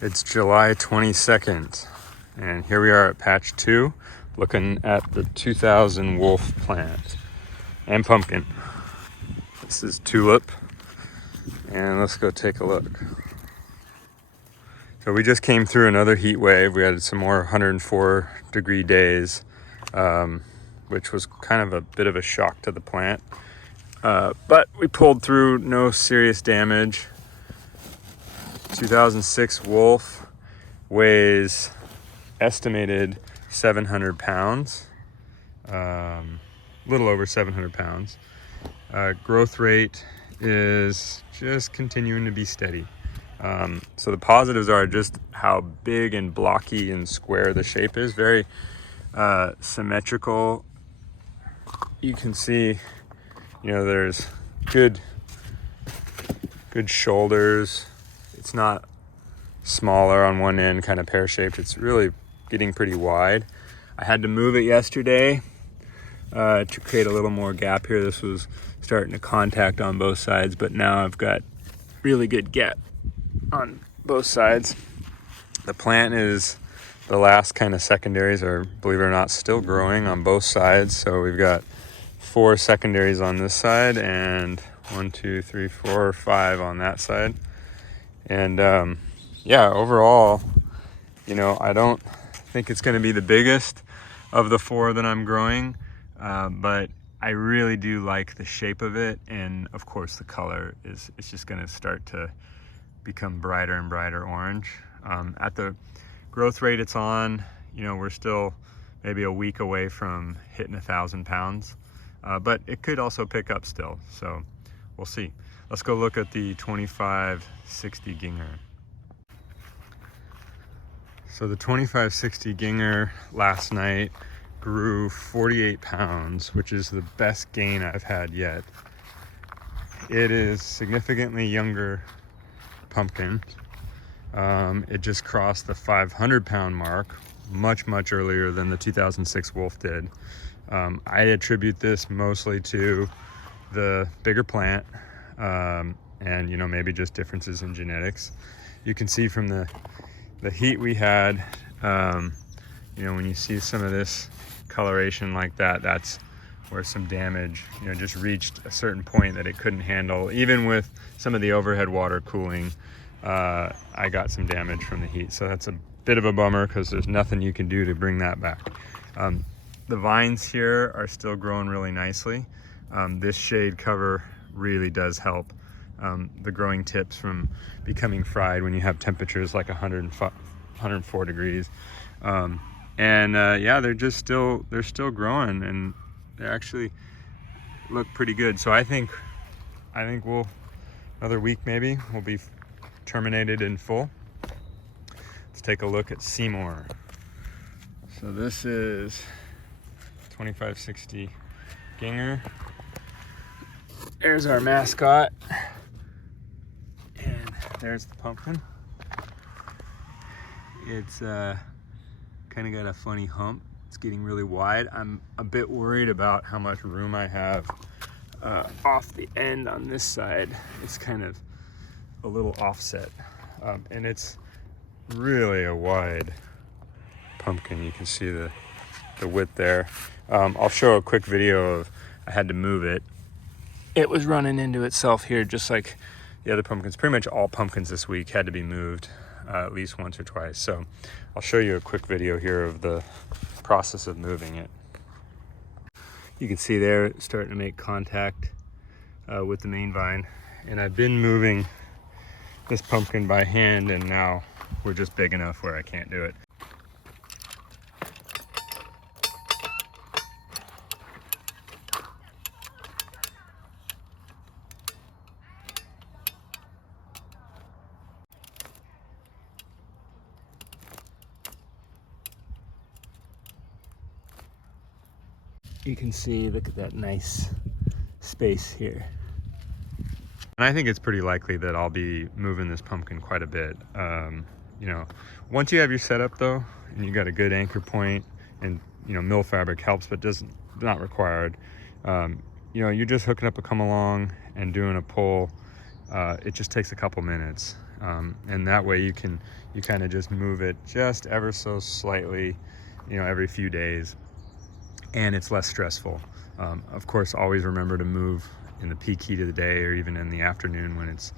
It's July 22nd, and here we are at patch 2, looking at the 2000 wolf plant and pumpkin. This is tulip, and let's go take a look. So we just came through another heat wave. We had some more 104-degree days, which was kind of a bit of a shock to the plant. But we pulled through, no serious damage. 2006 wolf weighs estimated 700 pounds, a little over 700 pounds. Growth rate is just continuing to be steady. So the positives are just how big and blocky and square the shape is, very symmetrical. You can see, there's good shoulders. It's not smaller on one end, kind of pear-shaped. It's really getting pretty wide. I had to move it yesterday to create a little more gap here. This was starting to contact on both sides, but now I've got really good gap on both sides. The plant is, the last kind of secondaries are, believe it or not, still growing on both sides. So we've got 4 secondaries on this side and 1, 2, 3, 4, 5 on that side. And overall, I don't think it's going to be the biggest of the 4 that I'm growing, but I really do like the shape of it. And of course the color it's just going to start to become brighter and brighter orange. At the growth rate it's on, we're still maybe a week away from hitting 1,000 pounds, but it could also pick up still. So we'll see. Let's go look at the 2560 Ginger. So the 2560 Ginger last night grew 48 pounds, which is the best gain I've had yet. It is significantly younger pumpkin. It just crossed the 500 pound mark much earlier than the 2006 wolf did. I attribute this mostly to the bigger plant, and maybe just differences in genetics. You can see from the heat we had, when you see some of this coloration like that, that's where some damage just reached a certain point that it couldn't handle. Even with some of the overhead water cooling, I got some damage from the heat, so that's a bit of a bummer because there's nothing you can do to bring that back. The vines here are still growing really nicely. This shade cover really does help the growing tips from becoming fried when you have temperatures like 104 degrees. They're still growing, and they actually look pretty good. So I think we'll, another week maybe, we'll be terminated in full. Let's take a look at Seymour. So this is 2560 Ginger. There's our mascot, and there's the pumpkin. It's kind of got a funny hump. It's getting really wide. I'm a bit worried about how much room I have off the end on this side. It's kind of a little offset, and it's really a wide pumpkin. You can see the width there. I'll show a quick video of, I had to move it. It was running into itself here, just like the other pumpkins. Pretty much all pumpkins this week had to be moved at least once or twice. So I'll show you a quick video here of the process of moving it. You can see there it's starting to make contact with the main vine. And I've been moving this pumpkin by hand, and now we're just big enough where I can't do it. You can see, look at that nice space here. And I think it's pretty likely that I'll be moving this pumpkin quite a bit. Once you have your setup though, and you got a good anchor point, and mill fabric helps, but not required. You're just hooking up a come along and doing a pull. It just takes a couple minutes. And that way you kind of just move it just ever so slightly, every few days, and it's less stressful. Of course, always remember to move in the peak heat of the day, or even in the afternoon when it's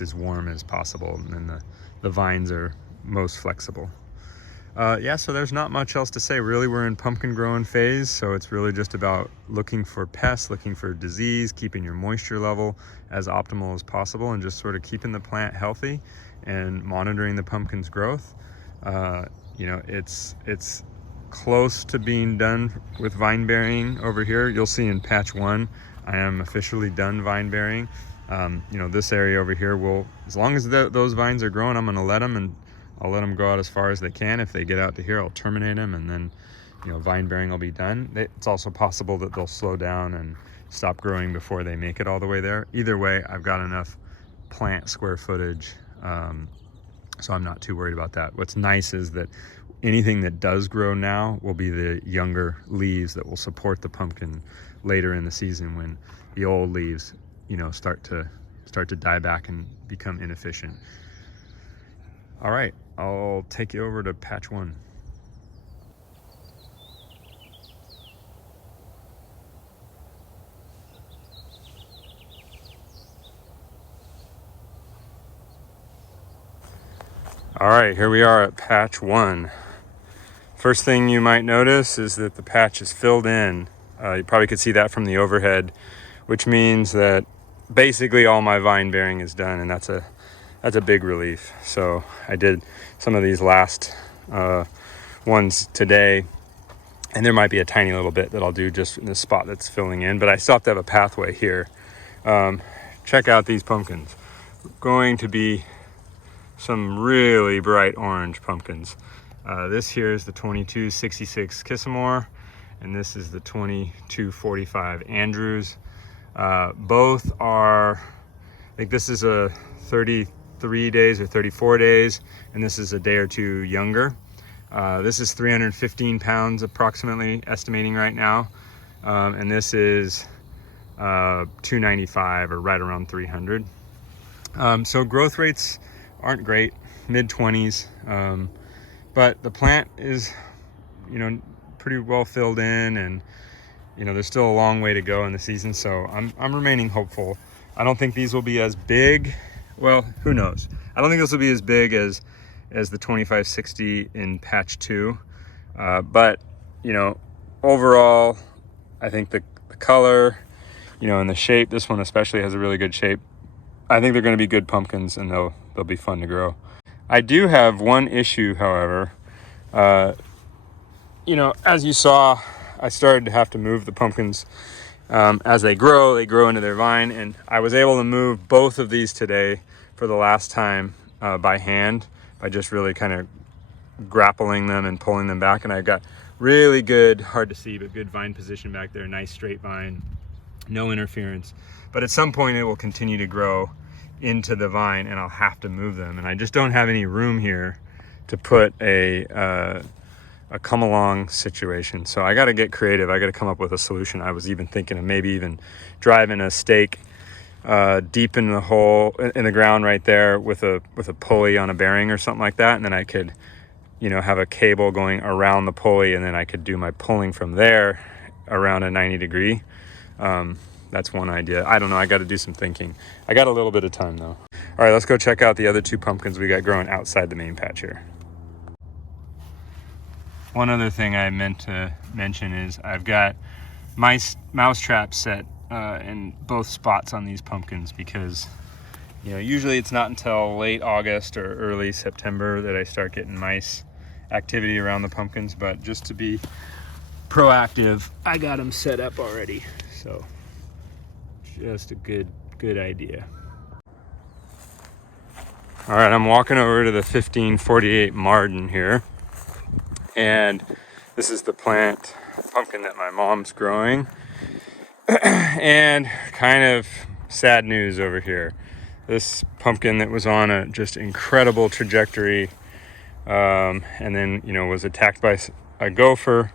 as warm as possible, and then the vines are most flexible. So there's not much else to say. Really, we're in pumpkin growing phase, so it's really just about looking for pests, looking for disease, keeping your moisture level as optimal as possible, and just sort of keeping the plant healthy and monitoring the pumpkin's growth. It's close to being done with vine bearing over here. You'll see in patch 1, I am officially done vine bearing. This area over here will, as long as those vines are growing, I'm going to let them, and I'll let them go out as far as they can. If they get out to here, I'll terminate them, and then vine bearing will be done. It's also possible that they'll slow down and stop growing before they make it all the way there. Either way, I've got enough plant square footage, so I'm not too worried about that. What's nice is that anything that does grow now will be the younger leaves that will support the pumpkin later in the season, when the old leaves start to die back and become inefficient. All right, I'll take you over to patch 1. All right, here we are at patch 1. First thing you might notice is that the patch is filled in. You probably could see that from the overhead, which means that basically all my vine bearing is done, and that's a big relief. So I did some of these last ones today, and there might be a tiny little bit that I'll do just in the spot that's filling in, but I still have to have a pathway here. Check out these pumpkins. Going to be some really bright orange pumpkins. This here is the 2266 Kissamore, and this is the 2245 Andrews. Both are, I think this is a 33 days or 34 days, and this is a day or two younger. This is 315 pounds approximately, estimating right now, and this is 295 or right around 300. So growth rates aren't great, mid-20s, but the plant is pretty well filled in, and there's still a long way to go in the season, so I'm remaining hopeful. I don't think these will be as big. Well, who knows? I don't think this will be as big as the 2560 in patch 2, but overall, I think the color, and the shape, this one especially has a really good shape. I think they're going to be good pumpkins, and they'll be fun to grow. I do have one issue, however. As you saw, I started to have to move the pumpkins as they grow into their vine, and I was able to move both of these today for the last time by hand, by just really kind of grappling them and pulling them back. And I got really good, hard to see, but good vine position back there, nice straight vine, no interference. But at some point it will continue to grow into the vine, and I'll have to move them, and I just don't have any room here to put a come along situation. So I got to get creative. I got to come up with a solution. I was even thinking of maybe even driving a stake deep in the hole in the ground right there with a pulley on a bearing or something like that, and then I could have a cable going around the pulley, and then I could do my pulling from there around a 90 degree. That's one idea. I don't know. I got to do some thinking. I got a little bit of time though. All right, let's go check out the other 2 pumpkins we got growing outside the main patch here. One other thing I meant to mention is I've got mouse traps set in both spots on these pumpkins, because usually it's not until late August or early September that I start getting mice activity around the pumpkins, but just to be proactive, I got them set up already. So just a good idea. All right, I'm walking over to the 1548 Marden here, and this is the pumpkin that my mom's growing. And kind of sad news over here. This pumpkin that was on a just incredible trajectory, and then was attacked by a gopher,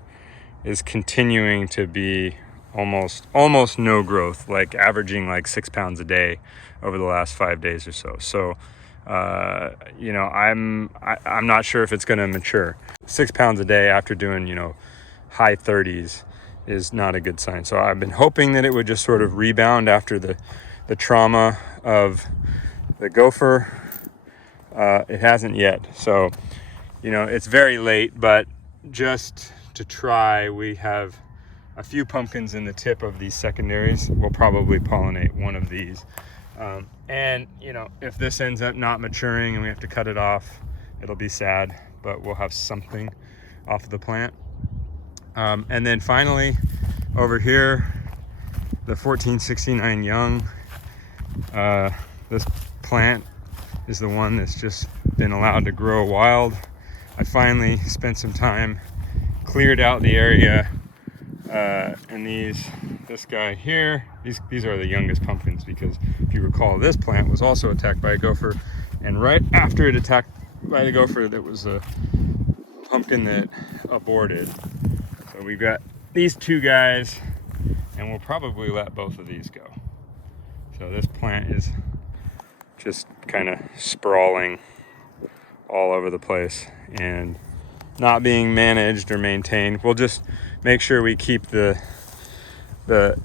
is continuing to be almost no growth, like averaging like 6 pounds a day over the last 5 days or so. So You know, I'm not sure if it's going to mature. 6 pounds a day after doing, you know, high 30s is not a good sign. So I've been hoping that it would just sort of rebound after the trauma of the gopher. It hasn't yet. So, you know, it's very late, but just to try, we have a few pumpkins in the tip of these secondaries. We'll probably pollinate one of these. And, you know, if this ends up not maturing and we have to cut it off, it'll be sad, but we'll have something off of the plant. And then finally, over here, the 1469 young. This plant is the one that's just been allowed to grow wild. I finally spent some time, cleared out the area, and this guy here, these are the youngest pumpkins, because if you recall, this plant was also attacked by a gopher, and right after it attacked by the gopher, there was a pumpkin that aborted. So we've got these two guys, and we'll probably let both of these go. So this plant is just kind of sprawling all over the place and not being managed or maintained. We'll just make sure we keep the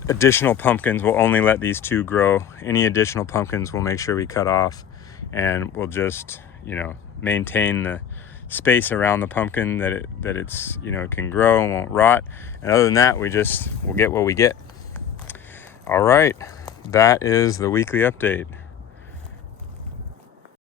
additional pumpkins. We'll only let these two grow. Any additional pumpkins we'll make sure we cut off, and we'll just, you know, maintain the space around the pumpkin that it's, you know, can grow and won't rot. And other than that, we'll get what we get. All right, that is the weekly update.